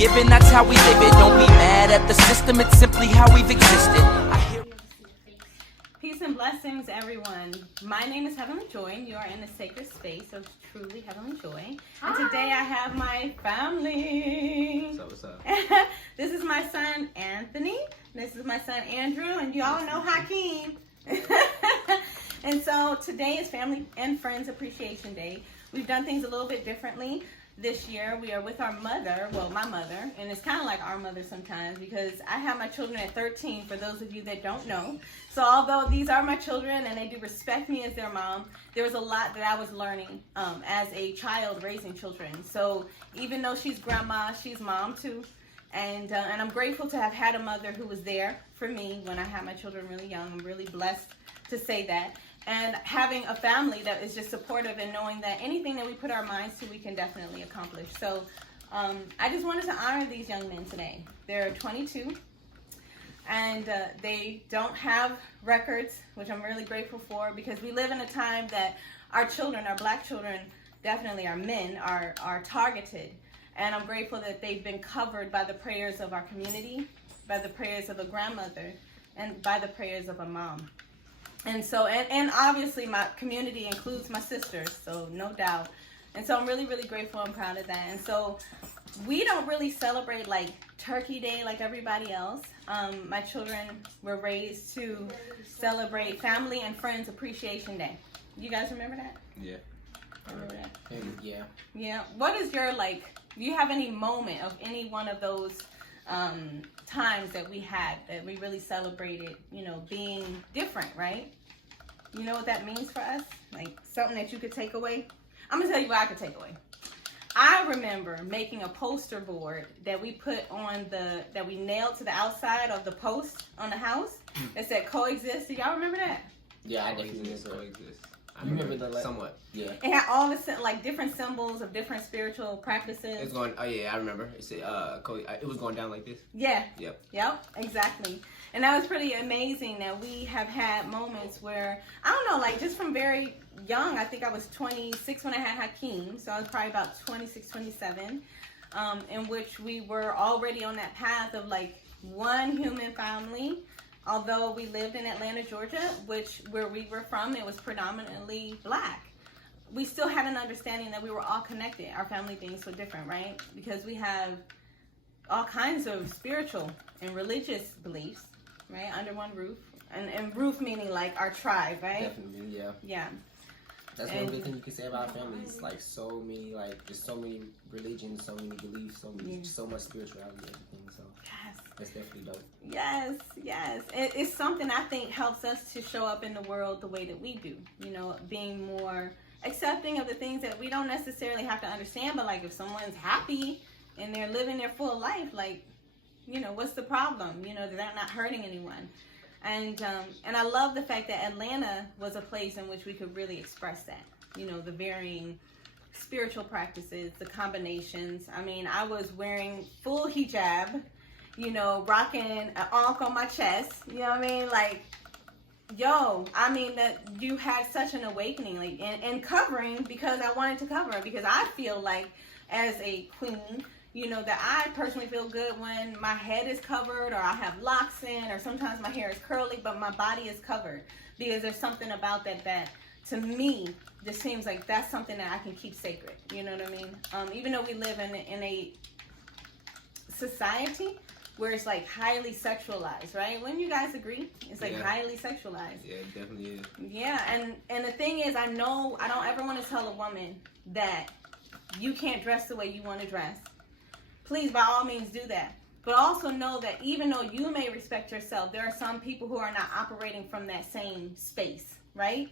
given, that's how we live it. Don't be mad at the system, it's simply how we've existed. Peace and blessings, everyone. My name is Heavenly Joy, and you are in a sacred space of truly Heavenly Joy. And today I have my family. What's up? This is my son, Anthony. This is my son, Andrew, and you all know Hakeem. And so today is Family and Friends Appreciation Day. We've done things a little bit differently. This year we are with our mother, well, my mother, and it's kind of like our mother sometimes because I have my children at 13, for those of you that don't know. So although these are my children and they do respect me as their mom, there was a lot that I was learning as a child raising children. So even though she's grandma, she's mom too. And I'm grateful to have had a mother who was there for me when I had my children really young. I'm really blessed to say that. And having a family that is just supportive and knowing that anything that we put our minds to, we can definitely accomplish. So I just wanted to honor these young men today. They're 22 and they don't have records, which I'm really grateful for, because we live in a time that our children, our black children, definitely our men, are targeted. And I'm grateful that they've been covered by the prayers of our community, by the prayers of a grandmother, and by the prayers of a mom. And so, and obviously my community includes my sisters, so no doubt. And so I'm really, really grateful and proud of that. And so we don't really celebrate like Turkey Day like everybody else. My children were raised to celebrate Family and Friends Appreciation Day. You guys remember that? Yeah. Remember that? Yeah. Yeah. What is your, like, do you have any moment of any one of those times that we had that we really celebrated, you know, being different, right? You know what that means for us? Like something that you could take away? I'm gonna tell you what I could take away. I remember making a poster board that we put on that we nailed to the outside of the post on the house that said coexist. Do y'all remember that? Yeah, I definitely coexist. I remember the somewhat. Yeah. It had all the like different symbols of different spiritual practices. It's going. Oh yeah, I remember. It said it was going down like this. Yeah. Yep. Exactly. And that was pretty amazing that we have had moments where, I don't know, like just from very young, I think I was 26 when I had Hakeem, so I was probably about 26, 27, in which we were already on that path of like one human family. Although we lived in Atlanta, Georgia, where we were from, it was predominantly black. We still had an understanding that we were all connected. Our family being so different, right? Because we have all kinds of spiritual and religious beliefs, right? Under one roof. And roof meaning like our tribe, right? Definitely, yeah. Yeah. That's one good thing you can say about our family. It's like so many, like just so many religions, so many beliefs, so much spirituality, everything. So Yes. that's definitely dope. Yes. It's something I think helps us to show up in the world the way that we do. You know, being more accepting of the things that we don't necessarily have to understand. But like if someone's happy and they're living their full life, like, you know, what's the problem? You know, they're not hurting anyone. And I love the fact that Atlanta was a place in which we could really express that. You know, the varying spiritual practices, the combinations. I mean, I was wearing full hijab, you know, rocking an ankh on my chest. You know what I mean? Like, yo, I mean that you had such an awakening, like, and covering because I wanted to cover, because I feel like as a queen, you know, that I personally feel good when my head is covered or I have locks in, or sometimes my hair is curly, but my body is covered, because there's something about that to me just seems like that's something that I can keep sacred. You know what I mean? Even though we live in a society where it's like highly sexualized, right? Wouldn't you guys agree? It's like highly sexualized. Yeah, it definitely is. Yeah, and the thing is, I know I don't ever want to tell a woman that you can't dress the way you want to dress. Please, by all means, do that. But also know that even though you may respect yourself, there are some people who are not operating from that same space, right?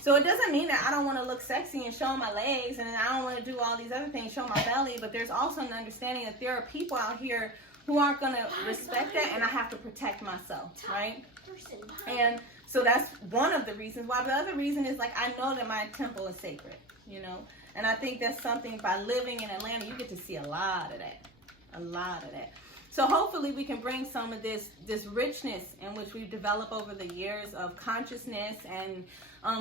So it doesn't mean that I don't want to look sexy and show my legs, and I don't want to do all these other things, show my belly, but there's also an understanding that there are people out here who aren't going to respect that, and I have to protect myself, right? And so that's one of the reasons why. The other reason is, like, I know that my temple is sacred, you know? And I think that's something, by living in Atlanta, you get to see a lot of that. A lot of that. So hopefully we can bring some of this richness in which we've developed over the years of consciousness and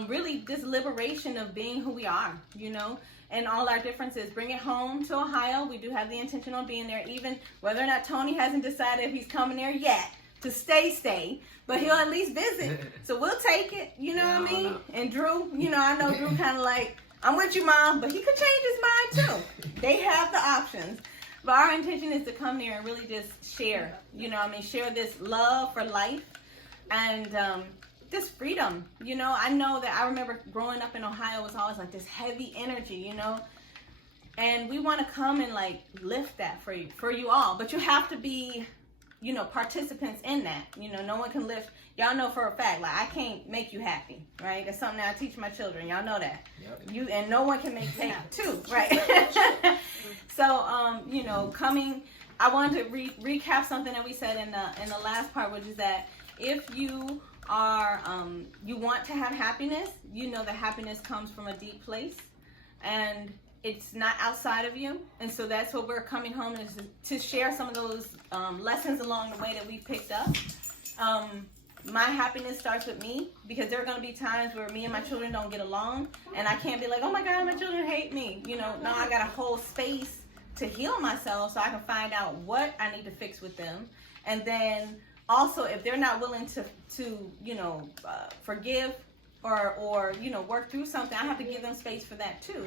really this liberation of being who we are, you know, and all our differences. Bring it home to Ohio. We do have the intention on being there, even whether or not Tony hasn't decided if he's coming there yet to stay, but he'll at least visit. So we'll take it, you know what I mean? And Drew, you know, I know Drew kind of like, I'm with you, Mom, but he could change his mind too. They have the options. But our intention is to come there and really just share, you know what I mean? Share this love for life and this freedom, you know? I know that I remember growing up in Ohio was always like this heavy energy, you know? And we want to come and like lift that for you all. But you have to be, you know, participants in that. You know, no one can lift. Y'all know for a fact, like I can't make you happy, right? That's something that I teach my children. Y'all know that. Yep. And no one can make you happy too, right? So, you know, I wanted to recap something that we said in the last part, which is that if you are, you want to have happiness, you know that happiness comes from a deep place, and it's not outside of you. And so that's what we're coming home is to share some of those lessons along the way that we picked up. My happiness starts with me, because there are going to be times where me and my children don't get along, and I can't be like, oh my God, my children hate me. You know, no, I got a whole space to heal myself so I can find out what I need to fix with them. And then also, if they're not willing to you know, forgive or you know, work through something, I have to give them space for that too.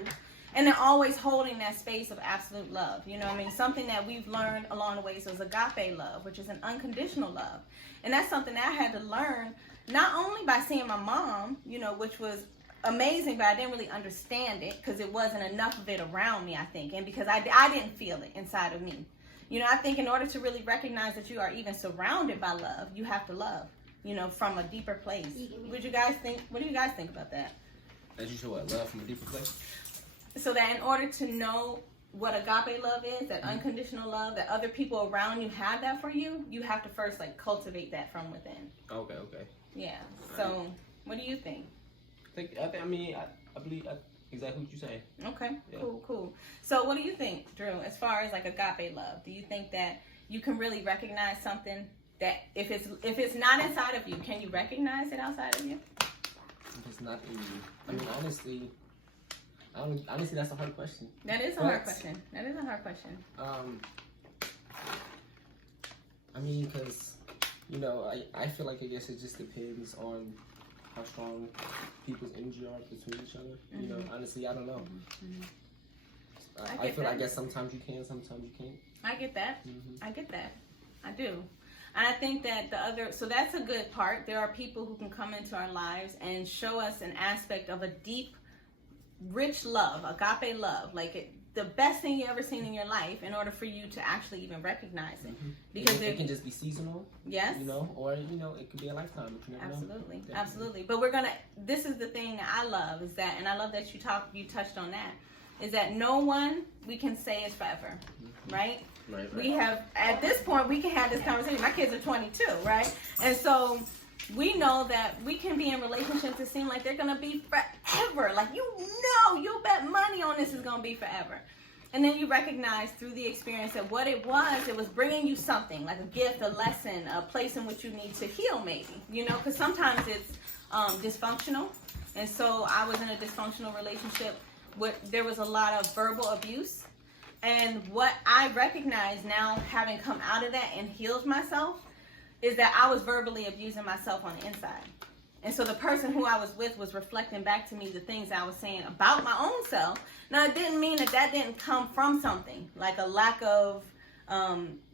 And then always holding that space of absolute love. You know what I mean? Something that we've learned along the way is agape love, which is an unconditional love. And that's something that I had to learn, not only by seeing my mom, you know, which was amazing, but I didn't really understand it because it wasn't enough of it around me, I think. And because I didn't feel it inside of me. You know, I think in order to really recognize that you are even surrounded by love, you have to love, you know, from a deeper place. What do you guys think about that? That you show what? Love from a deeper place? So that in order to know what agape love is, that unconditional love, that other people around you have that for you, you have to first like cultivate that from within. Okay. Yeah. So what do you think? I mean, I believe exactly what you're saying. Okay. Yeah. Cool. So what do you think, Drew, as far as like agape love? Do you think that you can really recognize something that if it's not inside of you, can you recognize it outside of you? If it's not in you. I mean, honestly, that's a hard question. That is a hard question. I mean, because, you know, I feel like I guess it just depends on how strong people's energy are between each other. Mm-hmm. You know, honestly, I don't know. Mm-hmm. I guess sometimes you can, sometimes you can't. I get that. Mm-hmm. I get that. I do. And I think that so that's a good part. There are people who can come into our lives and show us an aspect of a deep, rich love, agape love, like the best thing you ever seen in your life, in order for you to actually even recognize it. Mm-hmm. Because it can just be seasonal. Yes. You know, or you know, it could be a lifetime. But you never know. Absolutely. But this is the thing that I love, is that, and I love that you touched on that, is that no one we can say is forever, mm-hmm. right? Right. We have, at this point, we can have this conversation. My kids are 22, right? And so we know that we can be in relationships that seem like they're going to be forever. Like, you'll bet money on this is going to be forever. And then you recognize through the experience that what it was bringing you something, like a gift, a lesson, a place in which you need to heal maybe. You know, because sometimes it's dysfunctional. And so I was in a dysfunctional relationship where there was a lot of verbal abuse. And what I recognize now, having come out of that and healed myself, is that I was verbally abusing myself on the inside. And so the person who I was with was reflecting back to me the things I was saying about my own self. Now, it didn't mean that didn't come from something, like a lack of,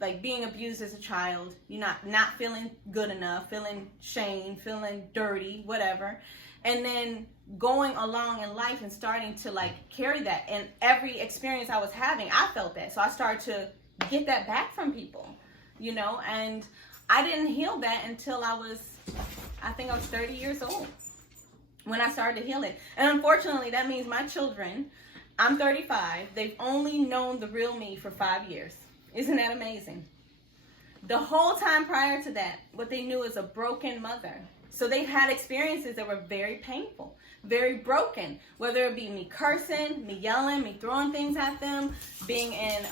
like being abused as a child, you not feeling good enough, feeling shame, feeling dirty, whatever. And then going along in life and starting to like carry that. And every experience I was having, I felt that. So I started to get that back from people, you know, and I didn't heal that until I was 30 years old when I started to heal it. And unfortunately, that means my children, I'm 35, they've only known the real me for 5 years. Isn't that amazing? The whole time prior to that, what they knew is a broken mother So they've had experiences that were very painful, very broken, whether it be me cursing, me yelling, me throwing things at them, being in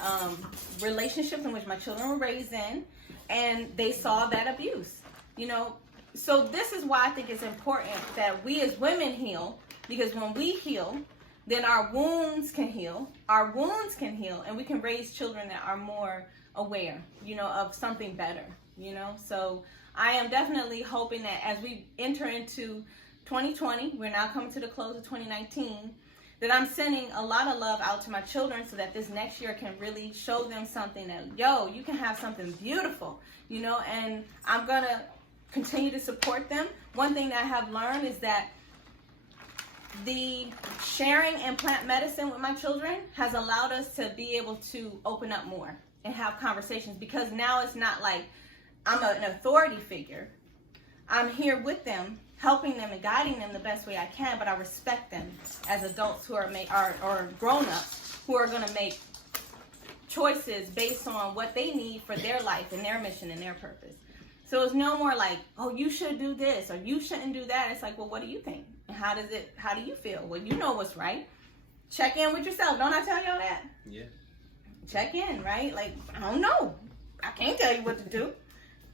relationships in which my children were raised in, and they saw that abuse, you know. So this is why I think it's important that we as women heal, because when we heal, then our wounds can heal, and we can raise children that are more aware, you know, of something better, you know. So I am definitely hoping that as we enter into 2020, we're now coming to the close of 2019, that I'm sending a lot of love out to my children so that this next year can really show them something that, yo, you can have something beautiful, you know, and I'm going to continue to support them. One thing that I have learned is that the sharing and plant medicine with my children has allowed us to be able to open up more and have conversations, because now it's not like I'm an authority figure. I'm here with them, helping them and guiding them the best way I can, but I respect them as adults who are or grown-ups who are going to make choices based on what they need for their life and their mission and their purpose. So it's no more like, oh, you should do this or you shouldn't do that. It's like, well, what do you think? And how do you feel? Well, you know what's right. Check in with yourself. Don't I tell y'all that? Yeah. Check in, right? Like, I don't know. I can't tell you what to do.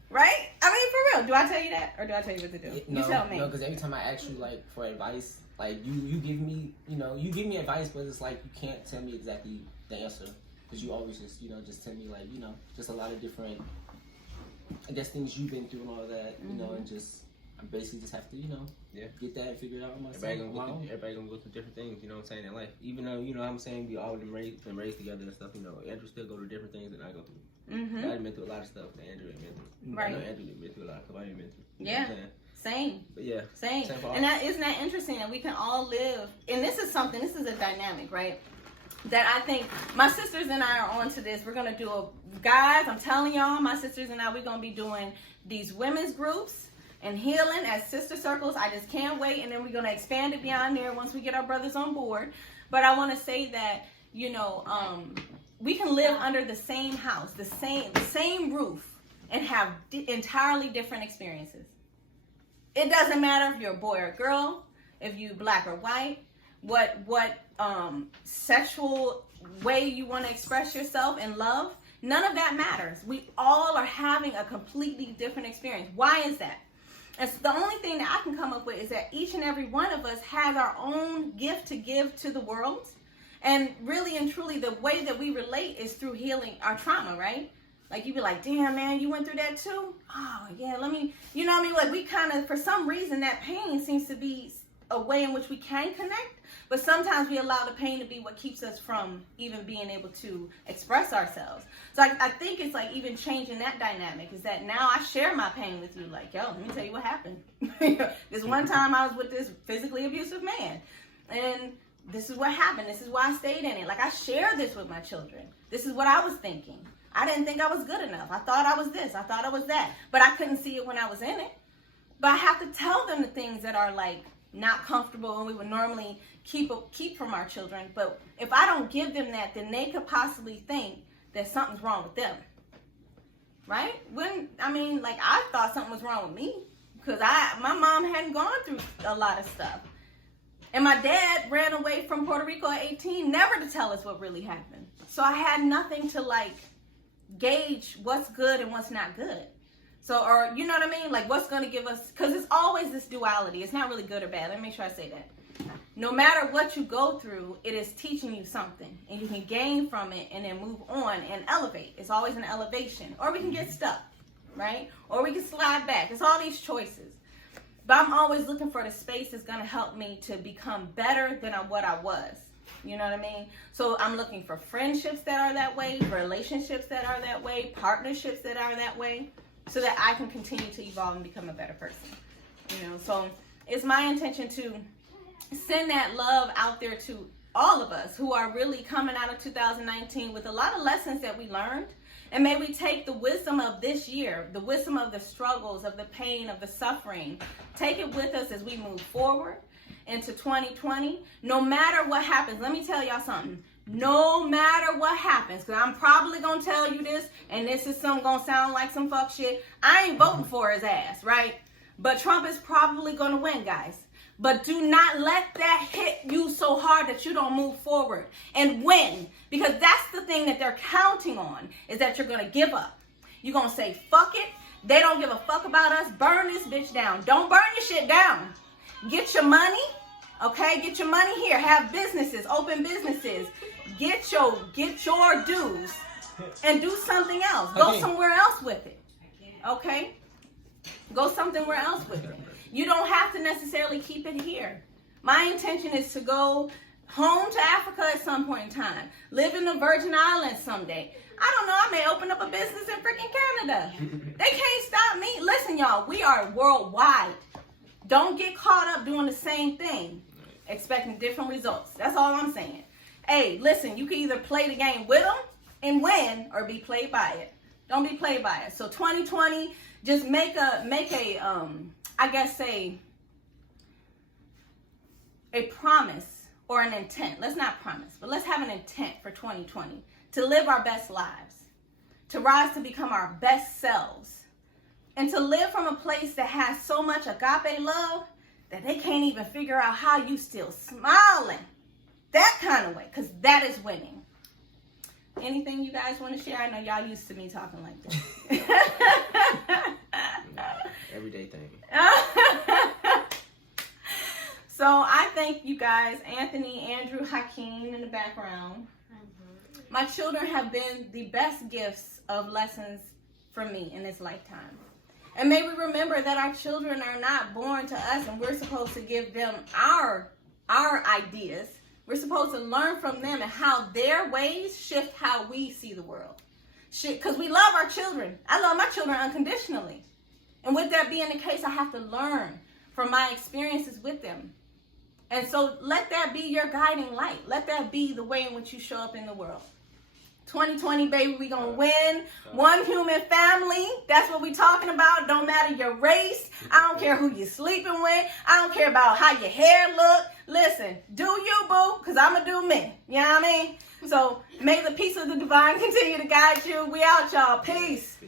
Right? I mean, for real. Do I tell you that? Or do I tell you what to do? No, you tell me. No, because every time I ask you, like, for advice, like, you give me, you know, you give me advice, but it's like you can't tell me exactly the answer. Because you always just, you know, just tell me, like, you know, just a lot of different, I guess, things you've been through and all that, you know, and just, I basically just have to, you know, get that figured out myself. Everybody gonna go through different things, you know what I'm saying, in life. Even though, you know what I'm saying, we all been raised together and stuff, you know, Andrew still go through different things that I go through. I done been through a lot of stuff that Andrew ain't been through. Right. I know Andrew done been through a lot because I ain't been through. You know what I'm saying? Same. But yeah. Same. And isn't that interesting that we can all live, and this is a dynamic, right? That I think my sisters and I are on to this. We're going to do guys, I'm telling y'all, my sisters and I, we're going to be doing these women's groups and healing as sister circles. I just can't wait. And then we're going to expand it beyond there once we get our brothers on board. But I want to say that, you know, we can live under the same house, the same roof, and have entirely different experiences. It doesn't matter if you're a boy or a girl, if you black or white, what sexual way you want to express yourself and love. None of that matters. We all are having a completely different experience. Why is that? It's the only thing that I can come up with is that each and every one of us has our own gift to give to the world. And really and truly, the way that we relate is through healing our trauma, right? Like, you be like, damn, man, you went through that too? Oh, yeah, let me, you know what I mean? Like, we kind of, for some reason, that pain seems to be a way in which we can connect. But sometimes we allow the pain to be what keeps us from even being able to express ourselves. So I think it's like even changing that dynamic is that now I share my pain with you. Like, yo, let me tell you what happened. This one time I was with this physically abusive man. And this is what happened. This is why I stayed in it. Like, I share this with my children. This is what I was thinking. I didn't think I was good enough. I thought I was this. I thought I was that. But I couldn't see it when I was in it. But I have to tell them the things that are like not comfortable and we would normally keep from our children. But if I don't give them that, then they could possibly think that something's wrong with them. Right? I thought something was wrong with me because my mom hadn't gone through a lot of stuff. And my dad ran away from Puerto Rico at 18, never to tell us what really happened. So I had nothing to like gauge what's good and what's not good. So, or you know what I mean? Like what's going to give us, because it's always this duality. It's not really good or bad. Let me make sure I say that. No matter what you go through, it is teaching you something. And you can gain from it and then move on and elevate. It's always an elevation. Or we can get stuck, right? Or we can slide back. It's all these choices. But I'm always looking for the space that's going to help me to become better than what I was. You know what I mean? So I'm looking for friendships that are that way, relationships that are that way, partnerships that are that way, so that I can continue to evolve and become a better person. You know, so it's my intention to send that love out there to all of us who are really coming out of 2019 with a lot of lessons that we learned. And may we take the wisdom of this year, the wisdom of the struggles, of the pain, of the suffering, take it with us as we move forward into 2020. No matter what happens, let me tell y'all something. No matter what happens, because I'm probably going to tell you this, and this is going to sound like some fuck shit. I ain't voting for his ass, right? But Trump is probably going to win, guys. But do not let that hit you so hard that you don't move forward and win. Because that's the thing that they're counting on, is that you're going to give up. You're going to say, fuck it. They don't give a fuck about us. Burn this bitch down. Don't burn your shit down. Get your money. Okay? Get your money here. Have businesses. Open businesses. Get your dues. And do something else. Go somewhere else with it. Okay? Go somewhere else with it. You don't have to necessarily keep it here. My intention is to go home to Africa at some point in time. Live in the Virgin Islands someday. I don't know. I may open up a business in freaking Canada. They can't stop me. Listen, y'all. We are worldwide. Don't get caught up doing the same thing, expecting different results. That's all I'm saying. Hey, listen. You can either play the game with them and win, or be played by it. Don't be played by it. So 2020, just make a promise or an intent. Let's not promise, but let's have an intent for 2020 to live our best lives, to rise to become our best selves, and to live from a place that has so much agape love that they can't even figure out how you still smiling. That kind of way, because that is winning. Anything you guys want to share? I know y'all used to me talking like this. Everyday thing. So I thank you guys, Anthony, Andrew, Hakeem in the background. My children have been the best gifts of lessons for me in this lifetime. And may we remember that our children are not born to us, and we're supposed to give them our ideas. We're supposed to learn from them and how their ways shift how we see the world. Because we love our children. I love my children unconditionally. And with that being the case, I have to learn from my experiences with them. And so let that be your guiding light. Let that be the way in which you show up in the world. 2020, baby, we gonna win. One human family. That's what we talking about. Don't matter your race. I don't care who you're sleeping with. I don't care about how your hair look. Listen, do you, boo, because I'm going to do me. You know what I mean? So may the peace of the divine continue to guide you. We out, y'all. Peace.